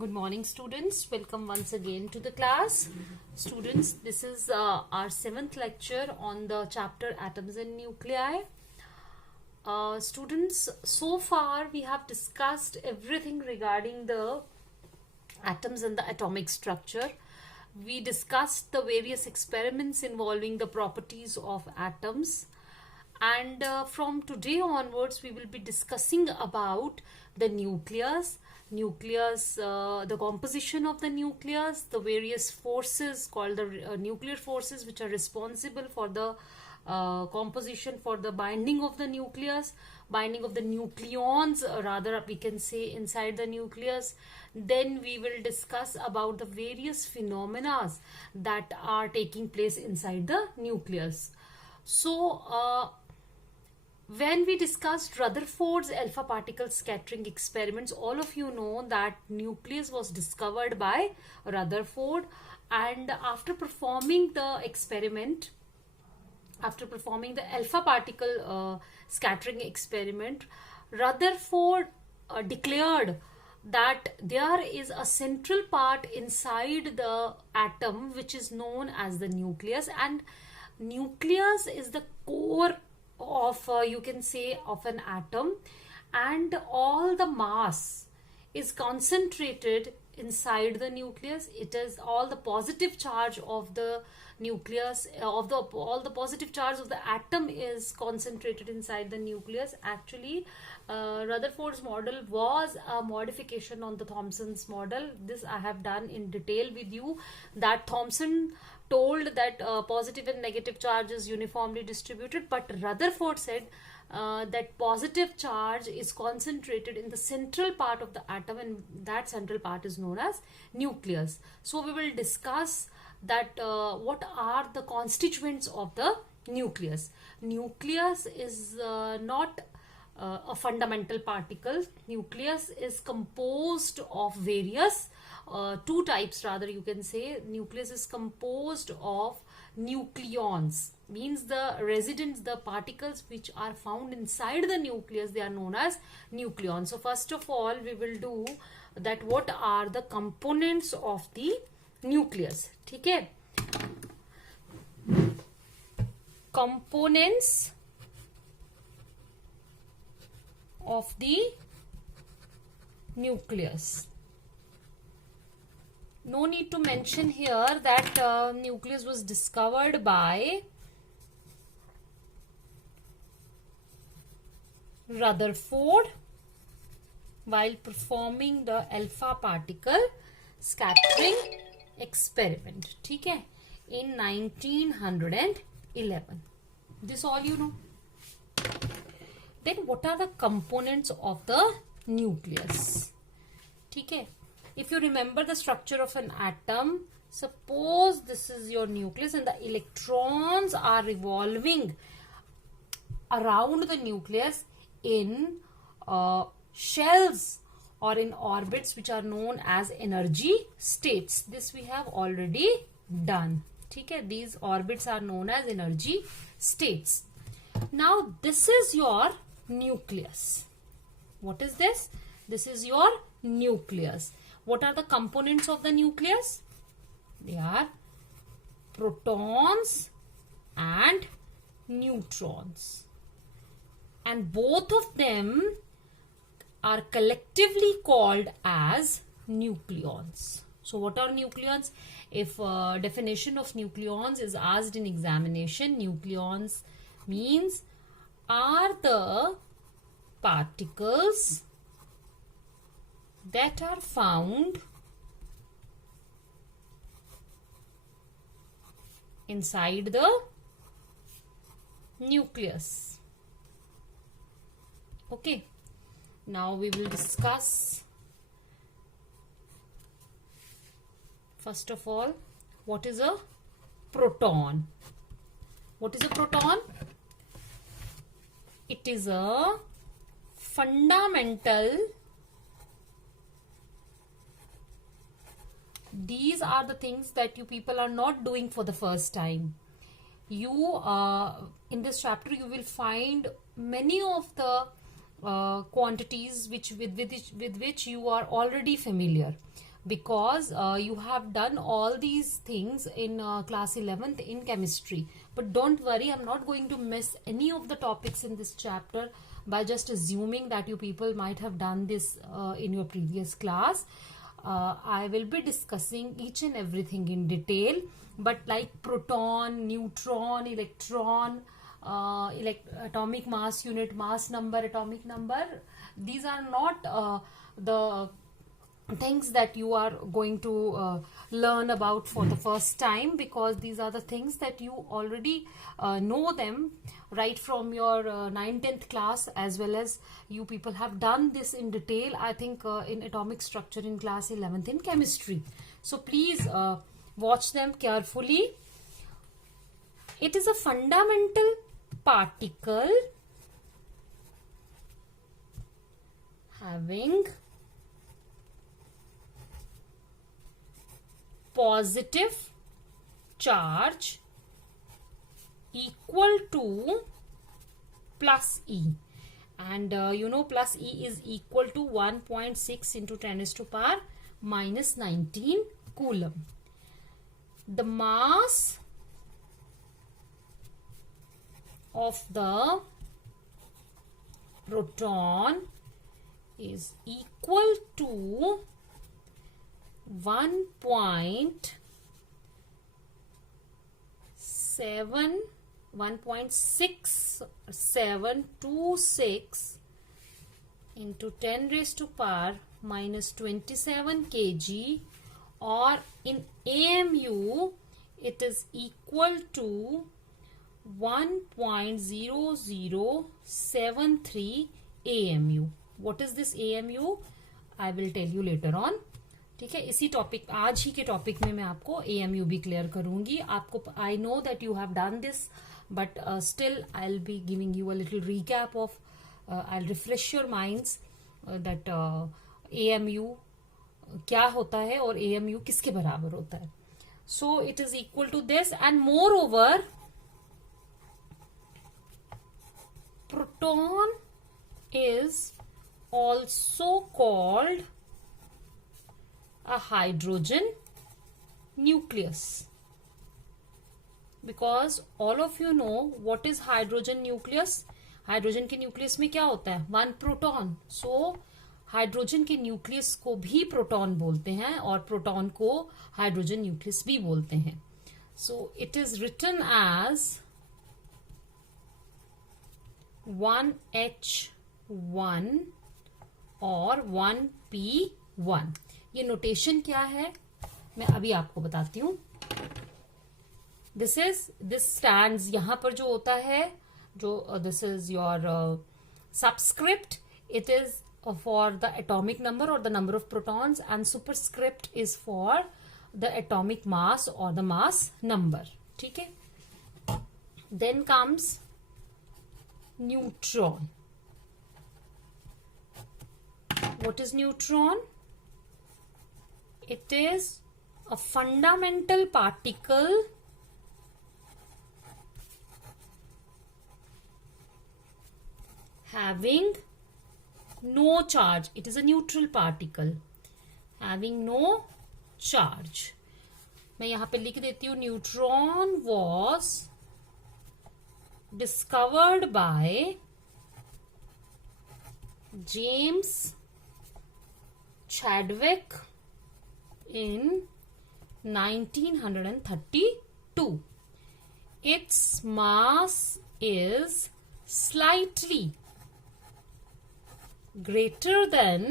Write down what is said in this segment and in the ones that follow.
Good morning, students. Welcome once again to the class. Students, this is our 7th lecture on the chapter Atoms and Nuclei. Students, so far we have discussed everything regarding the atoms and the atomic structure. We discussed the various experiments involving the properties of atoms. And from today onwards, we will be discussing about the nucleus, the composition of the nucleus, the various forces called the nuclear forces which are responsible for the composition, for the binding of the nucleus, binding of the nucleons, rather we can say, inside the nucleus. Then we will discuss about the various phenomena that are taking place inside the nucleus. So, when we discussed Rutherford's alpha particle scattering experiments, all of you know that nucleus was discovered by Rutherford, and after performing the experiment, after performing the alpha particle scattering experiment, Rutherford declared that there is a central part inside the atom which is known as the nucleus, and nucleus is the core of you can say of an atom, and all the mass is concentrated inside the nucleus. It is all the positive charge of the nucleus all the positive charge of the atom is concentrated inside the nucleus. Actually, Rutherford's model was a modification on the Thomson's model. This I have done in detail with you, that Thomson told that positive and negative charge is uniformly distributed, but Rutherford said that positive charge is concentrated in the central part of the atom, and that central part is known as nucleus. So we will discuss that what are the constituents of the nucleus. Nucleus is not a fundamental particle. Nucleus is composed of various two types, rather you can say. Nucleus is composed of nucleons, means the residents, the particles which are found inside the nucleus, they are known as nucleons. So first of all, we will do that what are the components of the nucleus. Okay, components of the nucleus. No need to mention here that nucleus was discovered by Rutherford while performing the alpha particle scattering experiment. Okay, in 1911. This all you know. Then what are the components of the nucleus? Okay, if you remember the structure of an atom, suppose this is your nucleus and the electrons are revolving around the nucleus in shells or in orbits which are known as energy states. This we have already done. Okay, these orbits are known as energy states. Now this is your nucleus. What is this? This is your nucleus. What are the components of the nucleus? They are protons and neutrons, and both of them are collectively called as nucleons. So what are nucleons? If definition of nucleons is asked in examination, nucleons means are the particles that are found inside the nucleus. Okay, now we will discuss first of all what is a proton. What is a proton? It is a fundamental. These are the things that you people are not doing for the first time. You in this chapter you will find many of the quantities with which you are already familiar. because you have done all these things in class 11th in chemistry. But don't worry, I'm not going to miss any of the topics in this chapter by just assuming that you people might have done this in your previous class. I will be discussing each and everything in detail, but like proton, neutron, electron, atomic mass, unit mass number, atomic number, these are not the things that you are going to learn about for the first time, because these are the things that you already know them right from your 9th 10th class, as well as you people have done this in detail, I think, in atomic structure in class 11th in chemistry. So please watch them carefully. It is a fundamental particle having positive charge equal to plus E, and you know plus E is equal to 1.6 into 10 raised to power minus 19 coulomb. The mass of the proton is equal to 1.6726 into 10 raised to power minus 27 kg, or in AMU it is equal to 1.0073 AMU. What is this AMU? I will tell you later on. ठीक है, इसी topic, आज ही के topic में मैं आपको AMU भी clear करूंगी. आपको I know that you have done this, but still I will be giving you a little recap of, I will refresh your minds that AMU क्या होता है और AMU किसके बराबर होता है. So it is equal to this, and moreover proton is also called a hydrogen nucleus, because all of you know what is hydrogen nucleus. Hydrogen के nucleus में क्या होता है? 1 प्रोटॉन. सो हाइड्रोजन के न्यूक्लियस को भी proton बोलते हैं और प्रोटॉन को हाइड्रोजन न्यूक्लियस भी बोलते हैं. So it is written as 1H1 और 1P1. ये नोटेशन क्या है मैं अभी आपको बताती हूं. दिस स्टैंड्स, यहां पर जो होता है, जो this is your subscript, it is for the atomic number और the number of protons, and superscript is for the atomic mass और द मास नंबर. ठीक है. Then comes neutron. What is neutron? It is a fundamental particle having no charge. It is a neutral particle having no charge. मैं यहां पे लिख देती हूं, neutron was discovered by James Chadwick in 1932. Its mass is slightly greater than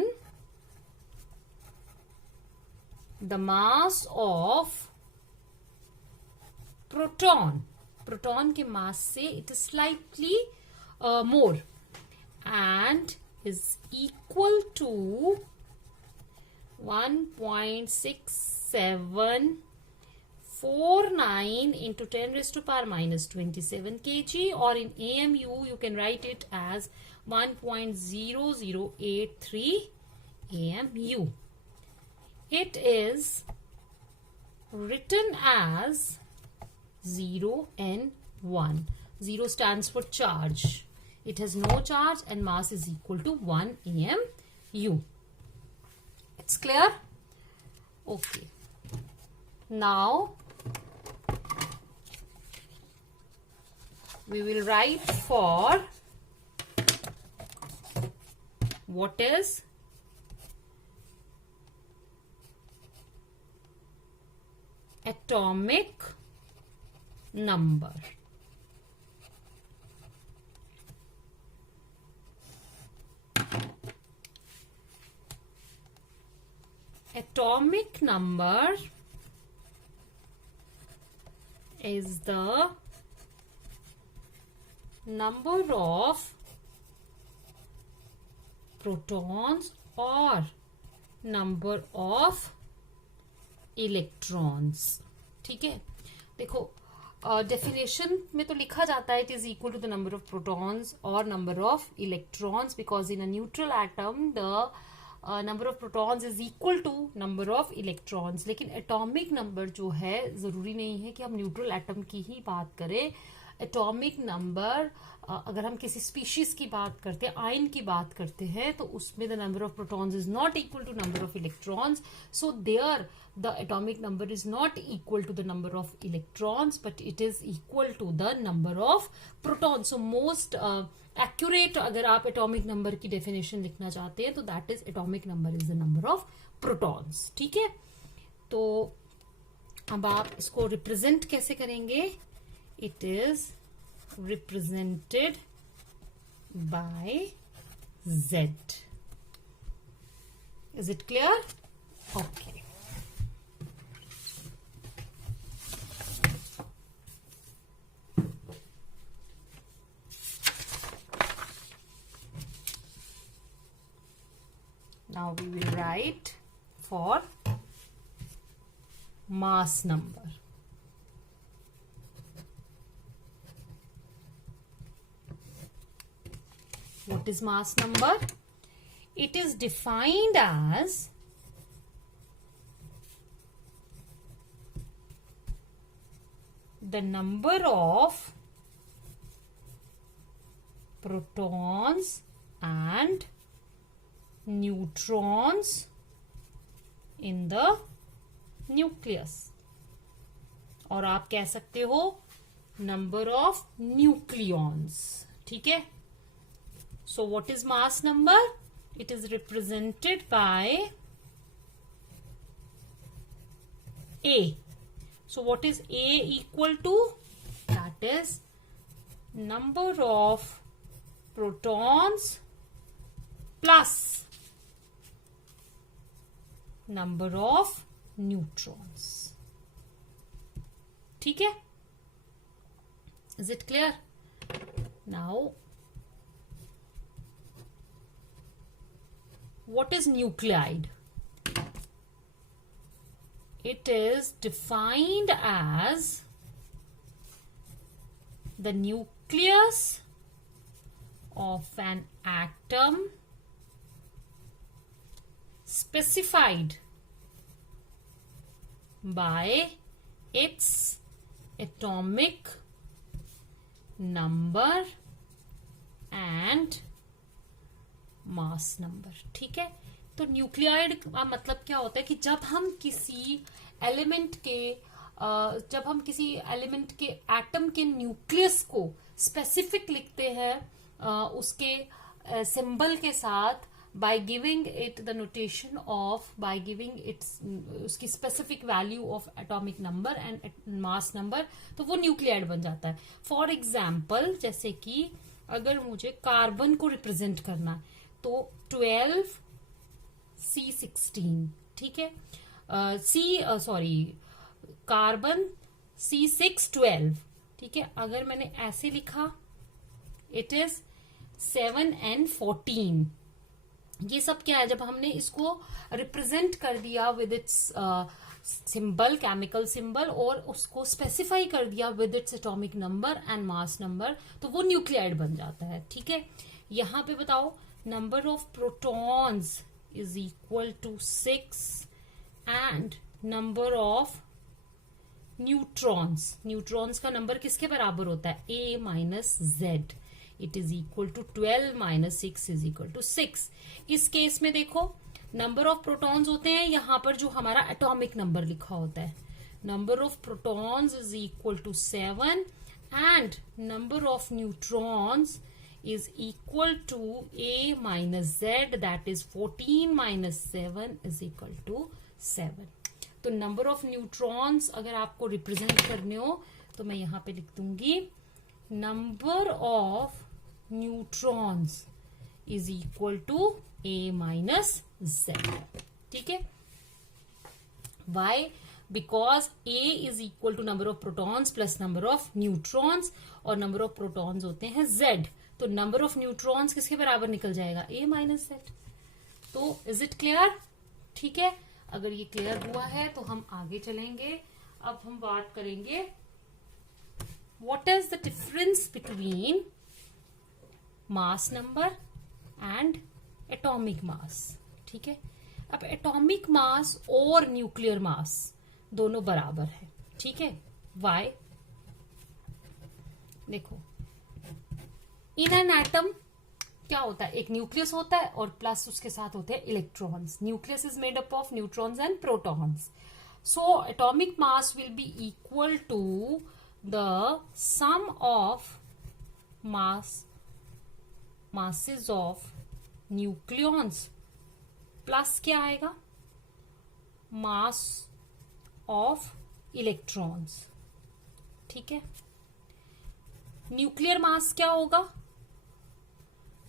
the mass of proton. Proton के mass से it is slightly more, and is equal to 1.6749 into 10 raised to power minus 27 kg, or in AMU you can write it as 1.0083 AMU. It is written as 0 and 1. 0 stands for charge. It has no charge and mass is equal to 1 AMU. It's clear? Okay. Now we will write for what is atomic number. Atomic number is the number of protons or number of electrons. ठीक है, देखो definition में तो लिखा जाता है it is equal to the number of protons और number of electrons, because in a neutral atom the number of protons is equal to number of electrons. लेकिन एटॉमिक नंबर जो है, जरूरी नहीं है कि हम न्यूट्रल एटम की ही बात करें. एटॉमिक नंबर अगर हम किसी स्पीशीज की बात करते हैं, आयन की बात करते हैं, तो उसमें the number of protons is not equal to number of electrons. So there the atomic number is not equal to the number of electrons, but it is equal to the number of protons. So most accurate अगर आप atomic number की definition लिखना चाहते हैं तो that is atomic number is the number of protons. ठीक है, तो अब आप इसको रिप्रेजेंट कैसे करेंगे? It is represented by Z. Is it clear? Okay. Now we will write for mass number. What is mass number? It is defined as the number of protons and neutrons in the nucleus. और आप कह सकते हो number of nucleons. ठीक है? So what is mass number? It is represented by A. So what is A equal to? That is number of protons plus number of neutrons. ठीक है? Is it clear? Now what is nuclide? It is defined as the nucleus of an atom specified by its atomic number and mass number. ठीक है, तो nuclide का मतलब क्या होता है कि जब हम किसी एलिमेंट के एटम के न्यूक्लियस को स्पेसिफिक लिखते हैं उसके सिंबल के साथ, by giving it the notation of, by giving it's उसकी specific value of atomic number and mass number, तो वो न्यूक्लियाइड बन जाता है. फॉर एग्जाम्पल, जैसे कि अगर मुझे कार्बन को रिप्रेजेंट करना है तो 12C16. ठीक है, कार्बन C612. ठीक है, अगर मैंने ऐसे लिखा इट इज 7N14. ये सब क्या है? जब हमने इसको रिप्रेजेंट कर दिया with its symbol, chemical symbol, और उसको स्पेसिफाई कर दिया with its atomic number and mass number, तो वो न्यूक्लियाइड बन जाता है. ठीक है, यहां पे बताओ number of protons is equal to 6 and number of neutrons का नंबर किसके बराबर होता है? A minus Z. It is equal to 12 minus 6 is equal to 6. इस केस में देखो नंबर ऑफ प्रोटॉन्स होते हैं यहाँ पर जो हमारा एटॉमिक नंबर लिखा होता है, number of protons is equal to 7 and number of neutrons is equal to a minus z, that is 14 minus 7 is equal to 7. तो नंबर ऑफ न्यूट्रॉन्स अगर आपको रिप्रेजेंट करने हो तो मैं यहां पे लिख दूंगी number of neutrons is equal to a minus z. ठीक है, why? Because a is equal to number of protons plus number of neutrons, और नंबर ऑफ प्रोटॉन्स होते हैं z, तो नंबर ऑफ न्यूट्रॉन्स किसके बराबर निकल जाएगा, a माइनस z. तो इज इट क्लियर? ठीक है, अगर ये क्लियर हुआ है तो हम आगे चलेंगे. अब हम बात करेंगे what is the difference between mass number and atomic मास. ठीक है, अब एटॉमिक मास और न्यूक्लियर मास दोनों बराबर है. ठीक है, वाई? देखो, इन एन एटम क्या होता है, एक न्यूक्लियस होता है और प्लस उसके साथ होते हैं electrons. Nucleus is made up of neutrons and protons. So atomic mass will be equal to the sum of masses of nucleons plus क्या आएगा, मास ऑफ इलेक्ट्रॉन्स. ठीक है, न्यूक्लियर मास क्या होगा,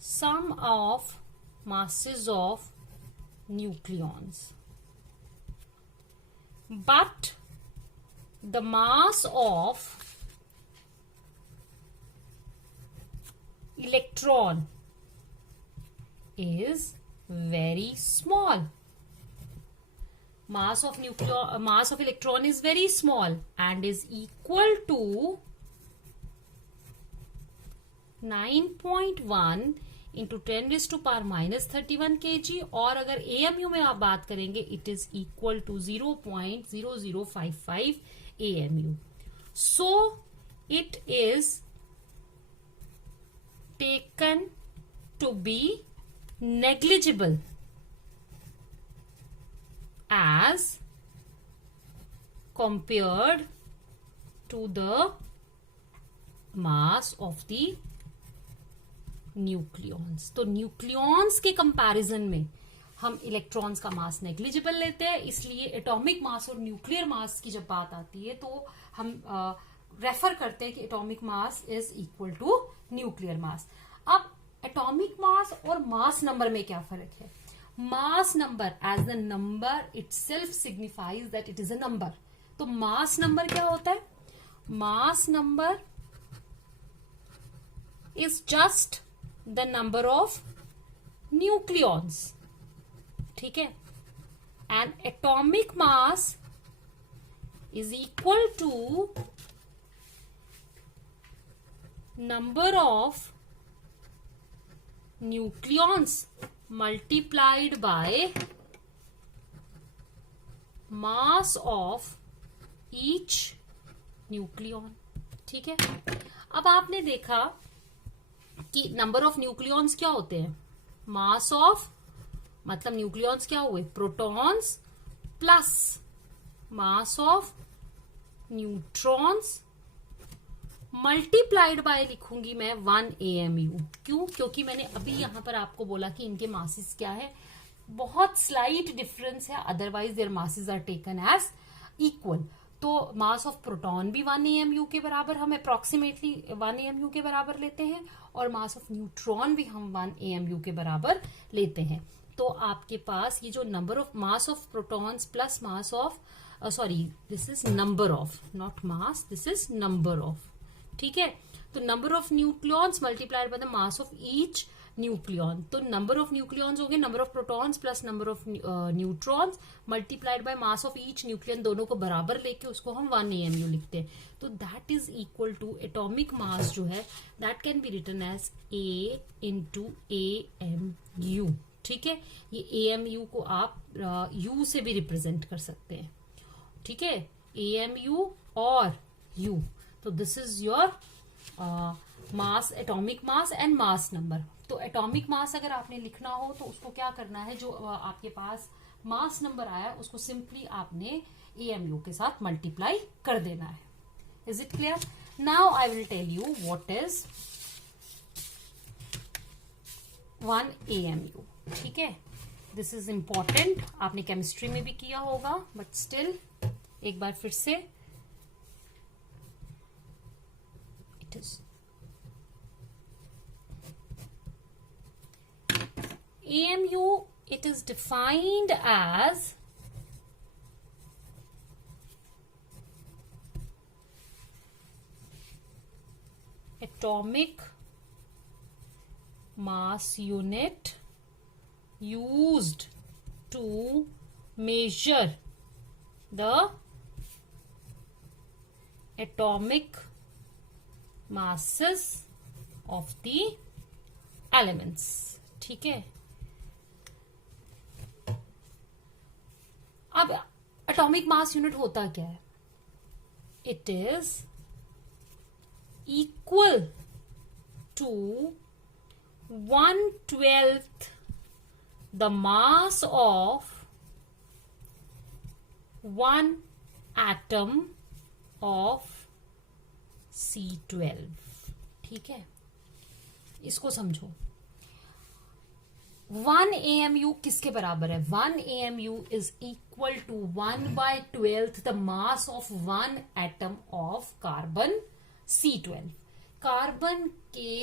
sum of masses of nucleons, but the mass of electron is very small. Mass of electron is very small and is equal to 9.1 into 10⁻³ kg, और अगर AMU में आप बात करेंगे it is equal to 0.0055 AMU. So it is taken to be negligible as compared to the mass of the nucleons. तो nucleons के comparison में हम इलेक्ट्रॉन्स का मास नेग्लिजिबल लेते हैं, इसलिए एटॉमिक मास और न्यूक्लियर मास की जब बात आती है तो हम रेफर करते हैं कि atomic mass is equal to nuclear mass. अब एटॉमिक मास और मास नंबर में क्या फर्क है? Mass number as the number itself signifies that it is a number. तो मास नंबर क्या होता है? Mass number is just the number of nucleons. ठीक है, and atomic mass is equal to number of nucleons multiplied by mass of each nucleon. ठीक है, अब आपने देखा कि नंबर ऑफ न्यूक्लियॉन्स क्या होते हैं, मास ऑफ, मतलब न्यूक्लियॉन्स क्या हुए, protons plus mass of neutrons multiplied by लिखूंगी मैं 1 AMU. क्यों? क्योंकि मैंने अभी यहां पर आपको बोला कि इनके मासेस क्या है, बहुत स्लाइट डिफरेंस है, otherwise their masses are taken as equal. तो मास ऑफ प्रोटॉन भी 1 AMU के बराबर हम अप्रोक्सीमेटली 1 AMU के बराबर लेते हैं, और मास ऑफ न्यूट्रॉन भी हम 1 AMU के बराबर लेते हैं. तो आपके पास ये जो number of mass of protons plus mass of this is number of, not mass, this is number of. ठीक है, तो number of nucleons multiplied by the mass of each nucleon. तो नंबर ऑफ न्यूक्लियॉन्स हो गए number of protons plus number of neutrons multiplied by mass of each nucleon, दोनों को बराबर लेके उसको हम 1 AMU लिखते हैं. तो that is equal to atomic mass जो है that can be written as A into AMU. ठीक है, ये AMU को आप U से भी रिप्रेजेंट कर सकते हैं. ठीक है, AMU और U. तो this is your mass, atomic mass and mass number. तो एटॉमिक मास अगर आपने लिखना हो तो उसको क्या करना है, जो आपके पास मास नंबर आया उसको सिंपली आपने एएमयू के साथ मल्टीप्लाई कर देना है. Is it clear? Now I will tell you what is 1 AMU. ठीक है, दिस इज इंपॉर्टेंट. आपने केमिस्ट्री में भी किया होगा, बट स्टिल एक बार फिर से. It is AMU, it is defined as atomic mass unit used to measure the atomic masses of the elements. ठीक है, अब एटॉमिक मास यूनिट होता क्या है? It is equal to 1/12 the mass of one atom of C12. ठीक है, इसको समझो. 1 AMU किसके बराबर है? 1 AMU is equal to 1/12 the mass of one atom of carbon C12. Carbon के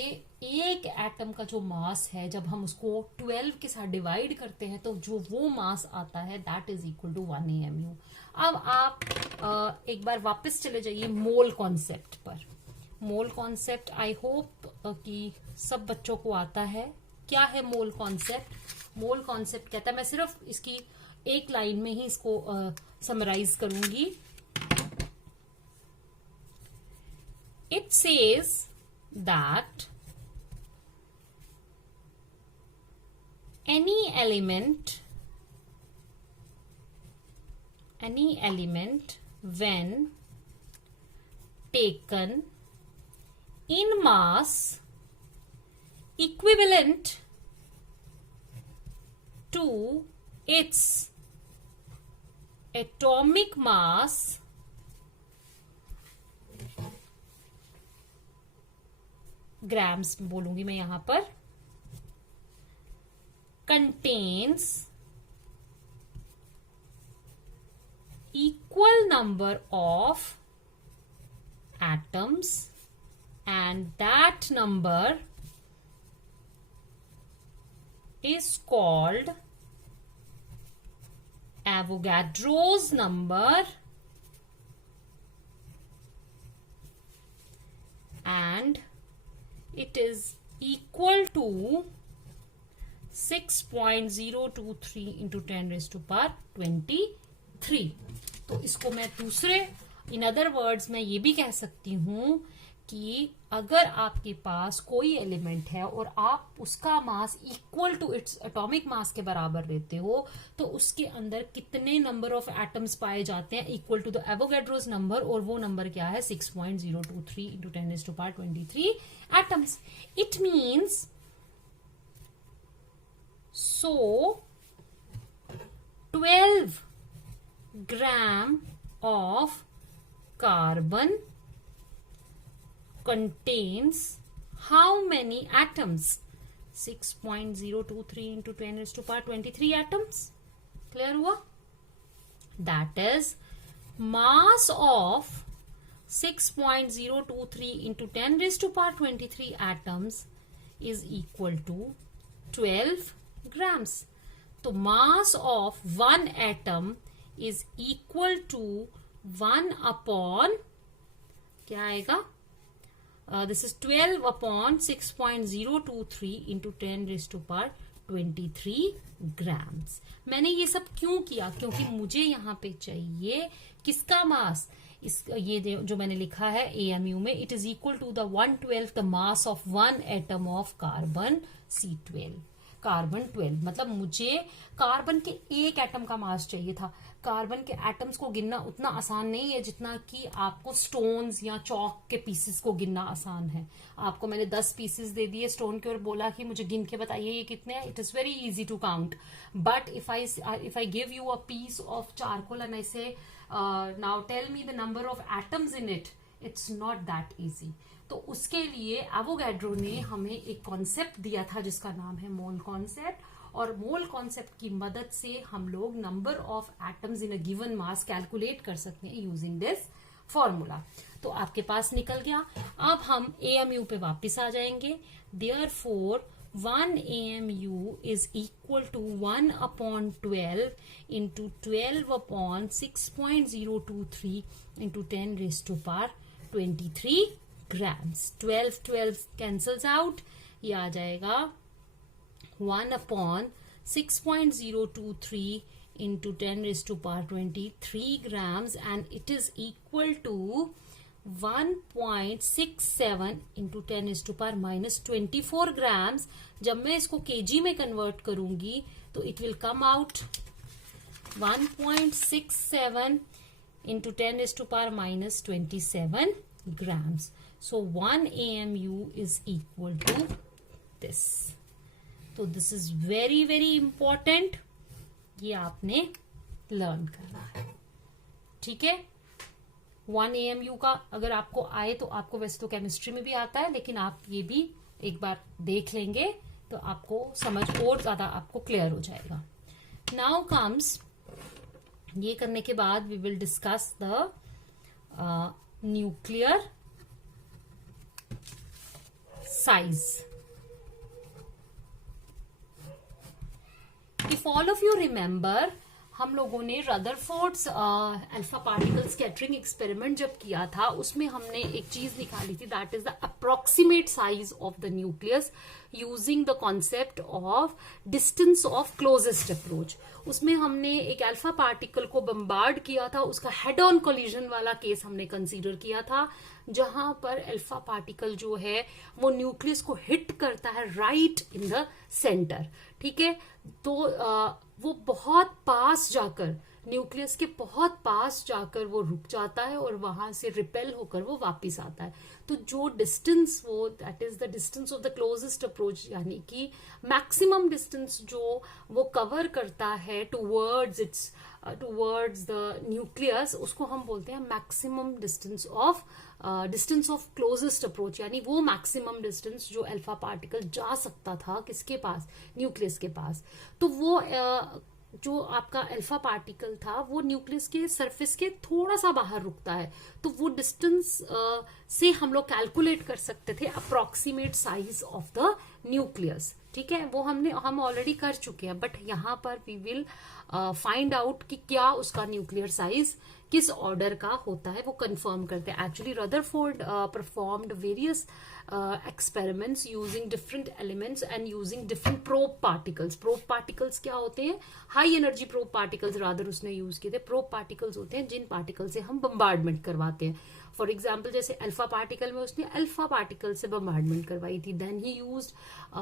एक एटम का जो मास है, जब हम उसको 12 के साथ डिवाइड करते हैं तो जो वो मास आता है that is equal to 1 AMU. अब आप एक बार वापस चले जाइए मोल कॉन्सेप्ट पर. मोल कॉन्सेप्ट आई होप कि सब बच्चों को आता है. क्या है मोल कॉन्सेप्ट? मोल कॉन्सेप्ट कहता है, मैं सिर्फ इसकी एक लाइन में ही इसको समराइज करूंगी. It says that any element when taken in mass equivalent to its atomic mass grams बोलूंगी मैं यहां पर, contains equal number of atoms and that number is called Avogadro's number and it is equal to 6.023 into 10 raised to power 23. तो इसको मैं दूसरे in other words में ये भी कह सकती हूं कि अगर आपके पास कोई एलिमेंट है और आप उसका mass equal to its atomic mass के बराबर लेते हो तो उसके अंदर कितने नंबर ऑफ एटम्स पाए जाते हैं equal to the Avogadro's number, और वो नंबर क्या है 6.023 into 10 raised to power 23 atoms. It means so 12 gram of carbon contains how many atoms? 6.023 into 10 raised to power 23 atoms. Clear हुआ? That is mass of 6.023 into 10 raised to power 23 atoms is equal to 12 grams. तो mass of one atom is equal to 1 upon क्या आएगा? This is 12 upon 6.023 into 10 raised to power 23 grams. मैंने ये सब क्यों किया? क्योंकि मुझे यहाँ पे चाहिए किसका मास? ये जो मैंने लिखा है AMU में, it is equal to the 1/12 the mass of one atom of carbon C12. Carbon 12, मतलब मुझे कार्बन के एक एटम का मास चाहिए था। कार्बन के एटम्स को गिनना उतना आसान नहीं है जितना कि आपको स्टोन्स या चौक के पीसेस को गिनना आसान है। आपको मैंने 10 पीसेस दे दिए स्टोन के और बोला कि मुझे गिन के बताइए ये कितने हैं, it is very easy to count. But if I give you a piece of charcoal and I से now tell me the number of atoms in it, it's not that easy. तो उसके लिए एवोगैड्रो ने हमें एक concept दिया था जिसका नाम है मोल कॉन्सेप्ट, और मोल कॉन्सेप्ट की मदद से हम लोग number of atoms in a given mass calculate कर सकते हैं यूजिंग दिस फॉर्मूला। तो आपके पास निकल गया। अब हम AMU पे वापस आ जाएंगे। Therefore 1 AMU is equal to 1 upon 12 into 12 upon 6.023 into 10 raised to power 23 grams. 12 cancels out, ये आ जाएगा 1 upon 6.023 into 10 raised to power 23 grams, and it is equal to 1.67 into 10 raised to power minus 24 grams. जब मैं इसको kg में convert करूंगी तो it will come out 1.67 into 10 raised to power minus 27 grams. So 1 AMU is equal to this. तो this is very very important, ये आपने learn करना है, ठीक है। 1 AMU का अगर आपको आए तो आपको वैसे तो केमिस्ट्री में भी आता है, लेकिन आप ये भी एक बार देख लेंगे तो आपको समझ और ज्यादा आपको क्लियर हो जाएगा। नाउ कम्स, ये करने के बाद we will discuss the nuclear size. If all of you remember, हम लोगों ने Rutherford's alpha particle scattering experiment जब किया था उसमें हमने एक चीज निकाली थी, that is the approximate size of the nucleus using the concept of distance of closest approach. उसमें हमने एक अल्फा पार्टिकल को बम्बार्ड किया था, उसका हेड ऑन कोलिजन वाला केस हमने कंसीडर किया था, जहां पर अल्फा पार्टिकल जो है वो न्यूक्लियस को हिट करता है राइट इन द सेंटर, ठीक है। तो वो बहुत पास जाकर, न्यूक्लियस के बहुत पास जाकर वो रुक जाता है और वहां से रिपेल होकर वो वापस आता है। तो जो डिस्टेंस वो, that is the distance of the closest approach, यानी कि मैक्सिमम डिस्टेंस जो वो कवर करता है टूवर्ड्स द न्यूक्लियस, उसको हम बोलते हैं maximum distance of closest approach, यानी वो मैक्सिमम डिस्टेंस जो अल्फा पार्टिकल जा सकता था किसके पास, न्यूक्लियस के पास। तो वो जो आपका अल्फा पार्टिकल था वो न्यूक्लियस के सरफेस के थोड़ा सा बाहर रुकता है, तो वो डिस्टेंस से हम लोग कैलकुलेट कर सकते थे approximate size of the nucleus, ठीक है। वो हम ऑलरेडी कर चुके हैं, बट यहाँ पर वी विल फाइंड आउट कि क्या उसका न्यूक्लियर साइज किस ऑर्डर का होता है, वो कंफर्म करते हैं। Actually Rutherford performed various experiments using different elements and using different probe particles. Probe particles क्या होते हैं? High energy probe particles rather उसने यूज किए थे। प्रोब पार्टिकल्स होते हैं जिन पार्टिकल से हम बम्बार्डमेंट करवाते हैं। फॉर एग्जाम्पल जैसे अल्फा पार्टिकल में उसने अल्फा पार्टिकल से बम्बार्डमेंट करवाई थी, then he used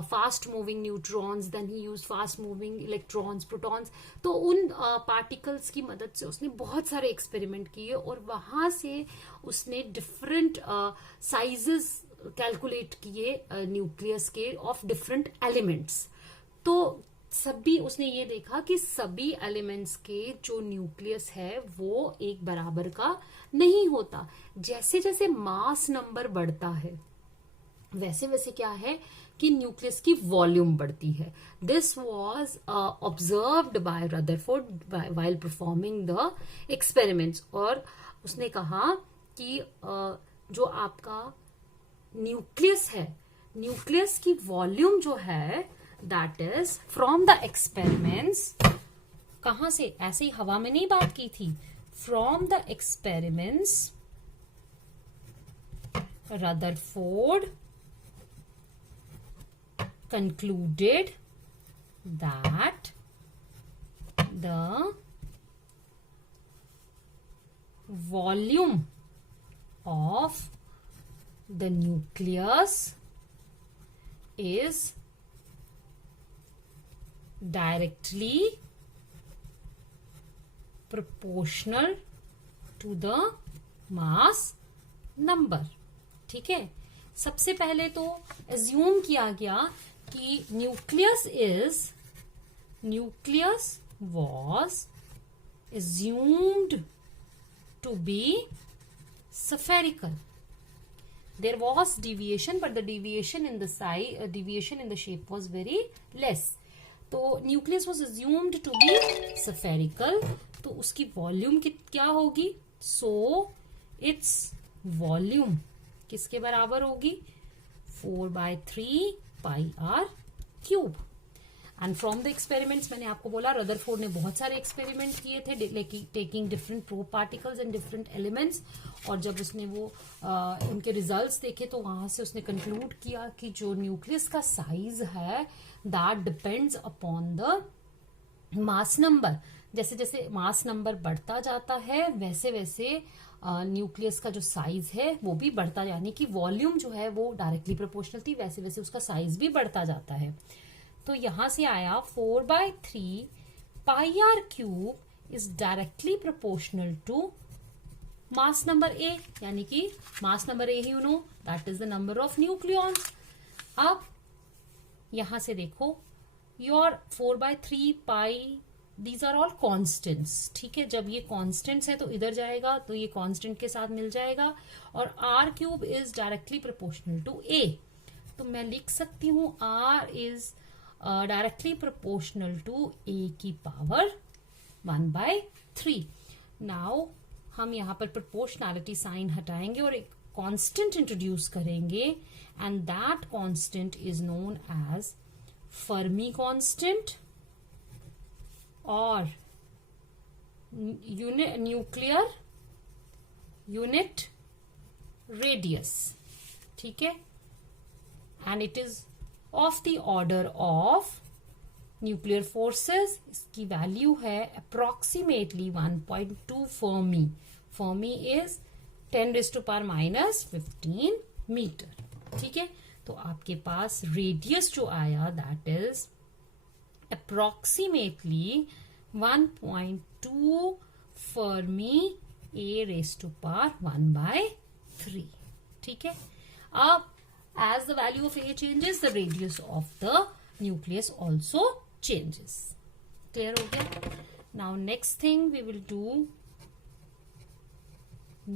fast moving neutrons, then he used fast moving electrons, protons. तो उन पार्टिकल्स की मदद से उसने बहुत सारे एक्सपेरिमेंट किए और वहां से उसने डिफरेंट साइजेस कैलकुलेट किए न्यूक्लियस के ऑफ डिफरेंट एलिमेंट्स। तो सभी उसने ये देखा कि सभी एलिमेंट्स के जो न्यूक्लियस है वो एक बराबर का नहीं होता। जैसे जैसे मास नंबर बढ़ता है वैसे वैसे क्या है कि न्यूक्लियस की वॉल्यूम बढ़ती है। This was observed bye Rutherford while performing the experiments. और उसने कहा कि जो आपका न्यूक्लियस है, न्यूक्लियस की वॉल्यूम जो है that is from the experiments, कहां से, ऐसे ही हवा में नहीं बात की थी, from the experiments Rutherford concluded that the volume of the nucleus is directly proportional to the mass number. ठीक है, सबसे पहले तो एज्यूम किया गया कि nucleus was assumed to be spherical. There was deviation, but the deviation in the shape was very less. तो nucleus was assumed to be spherical. तो उसकी वॉल्यूम क्या होगी? So its वॉल्यूम किसके बराबर होगी? 4/3 pi r cube. And from the experiments, मैंने आपको बोला रदरफोर्ड ने बहुत सारे एक्सपेरिमेंट किए थे taking different probe particles and different elements, और जब उसने वो उनके रिजल्ट्स देखे तो वहां से उसने कंक्लूड किया कि जो न्यूक्लियस का साइज है that depends upon the mass number. जैसे जैसे मास नंबर बढ़ता जाता है वैसे वैसे न्यूक्लियस का जो साइज है वो भी बढ़ता, यानी कि वॉल्यूम जो है वो डायरेक्टली प्रोपोर्शनल थी, वैसे वैसे उसका साइज भी बढ़ता जाता है। तो यहां से आया 4/3 pi r cube is directly proportional to mass number A, यानी कि mass number A he you know that is the number of nucleons. अब यहां से देखो your 4/3 pi, these are all constants. ठीक है, जब ये कॉन्स्टेंट्स है तो इधर जाएगा तो ये कॉन्स्टेंट के साथ मिल जाएगा, और are cube is directly proportional to ए। तो मैं लिख सकती हूं are is directly proportional to ए की पावर 1/3। नाउ हम यहां पर प्रोपोर्शनैलिटी साइन हटाएंगे और एक कांस्टेंट इंट्रोड्यूस करेंगे, and that constant is known as Fermi constant और न्यूक्लियर यूनिट रेडियस। ठीक है, and it is of the order of nuclear forces. इसकी वैल्यू है approximately 1.2 Fermi. Fermi is 10⁻⁻15 metre. ठीक है, तो आपके पास रेडियस जो आया that is approximately 1.2 Fermi A⁻⁻⁻⁰. ठीक है, अब as the value of A changes, the radius of the nucleus also changes. Clear हो गया? Now next thing we will do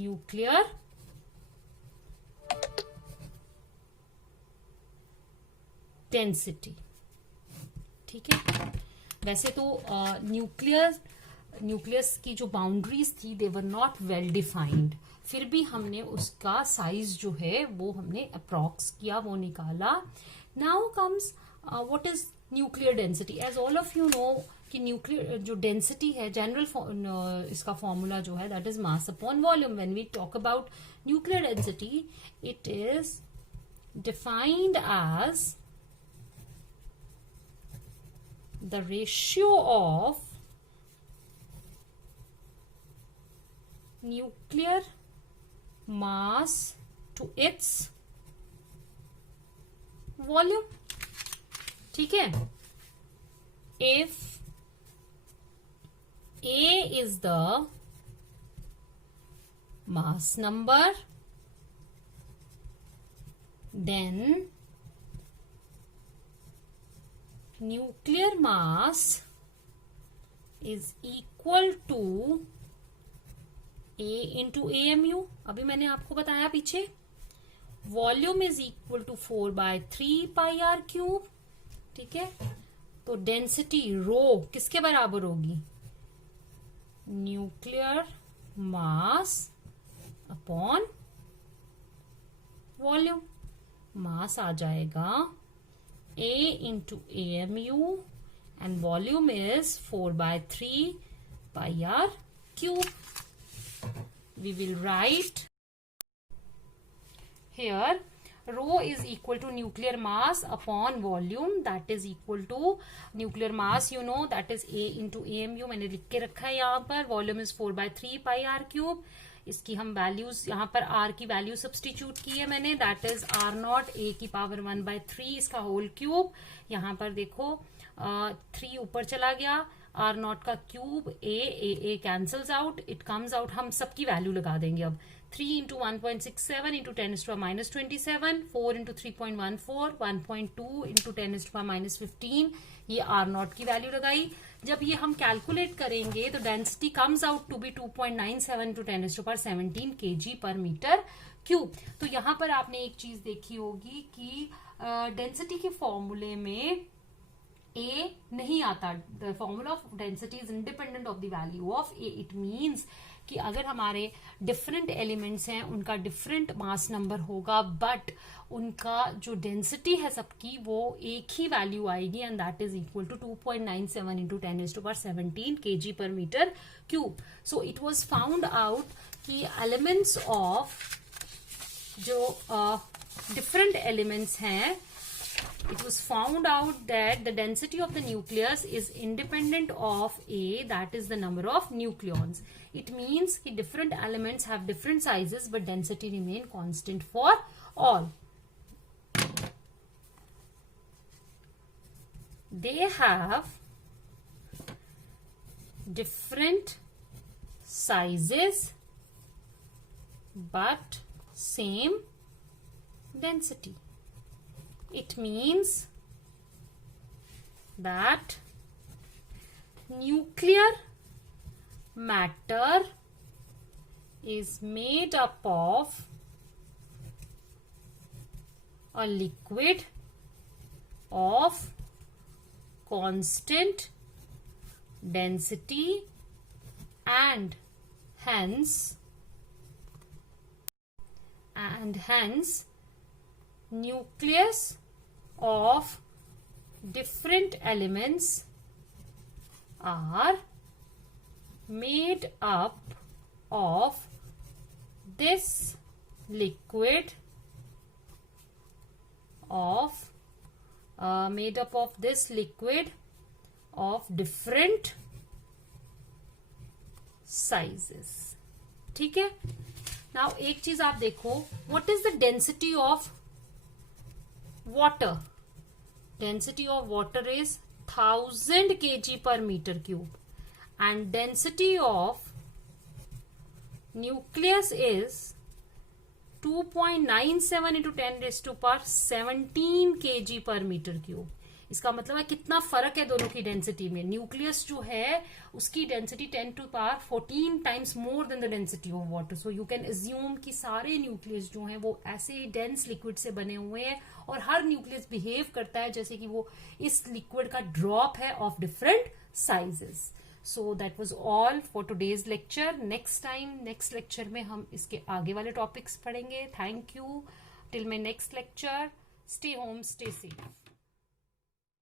nuclear density. ठीक है, वैसे तो न्यूक्लियस की जो बाउंड्रीज थी दे वर नॉट वेल डिफाइंड, फिर भी हमने उसका साइज जो है वो हमने अप्रॉक्स किया, वो निकाला। Now comes what is nuclear density. As all of you know कि न्यूक्लियर जो डेंसिटी है जनरल इसका फॉर्मूला जो है that is mass upon volume. When we talk about nuclear density it is defined as the ratio of nuclear mass to its volume. ठीक है, if A is the mass number then nuclear mass is equal to A into AMU. अभी मैंने आपको बताया पीछे volume is equal to 4/3 pi r cube. ठीक है, तो डेंसिटी रो किसके बराबर होगी? Nuclear mass upon volume. मास आ जाएगा A into AMU and volume is 4/3 pi r cube. We will write here rho is equal to nuclear mass upon volume, that is equal to nuclear mass you know that is A into AMU. मैंने लिख के रखा है यहाँ पर। Volume is 4/3 pi r cube. इसकी हम values यहाँ पर आर की वैल्यू सब्सटीट्यूट की है मैंने, दैट इज R0 A की पावर 1/3 इसका होल क्यूब। यहाँ पर देखो 3 ऊपर चला गया, आर नॉट का cube A cancels out, it comes out, हम सबकी वैल्यू लगा देंगे अब 3 इंटू 1.67 इंटू 10⁻27, 4 इंटू 3.14, 1.2 इंटू 10⁻15, ये आर नॉट की वैल्यू लगाई। जब ये हम कैलकुलेट करेंगे तो density comes out to be 2.97 into 10⁻17 kg per metre cube. तो यहां पर आपने एक चीज देखी होगी कि डेंसिटी के फॉर्मूले में ए नहीं आता, the formula of density is independent of the value of A. It means कि अगर हमारे डिफरेंट एलिमेंट्स हैं उनका डिफरेंट मास नंबर होगा, बट उनका जो डेंसिटी है सबकी वो एक ही वैल्यू आएगी, and that is equal to 2.97 into 10⁻17 kg per metre cube. So it was found out कि एलिमेंट्स ऑफ जो डिफरेंट एलिमेंट्स हैं, it was found out that the density of the nucleus is independent of A, that is the number of nucleons. It means कि different elements have different sizes but density remain constant for all. They have different sizes but same density. It means that nuclear matter is made up of a liquid of constant density and hence nucleus of different elements are made up of this liquid of different sizes. ठीक है। Now एक चीज आप देखो, what is the density of water? Density of water is 1000 kg per meter cube, and density of nucleus is 2.97 into 10⁻17 kg per meter cube. इसका मतलब है कितना फर्क है दोनों की डेंसिटी में। न्यूक्लियस जो है उसकी density 10⁻14 times more than the density of water. So you can assume कि सारे न्यूक्लियस जो हैं वो ऐसे डेंस लिक्विड से बने हुए हैं, और हर न्यूक्लियस बिहेव करता है जैसे कि वो इस लिक्विड का ड्रॉप है of different sizes. So that was all for today's lecture. Next lecture में हम इसके आगे वाले टॉपिक्स पढ़ेंगे। Thank you. Till my next lecture, stay home, stay safe.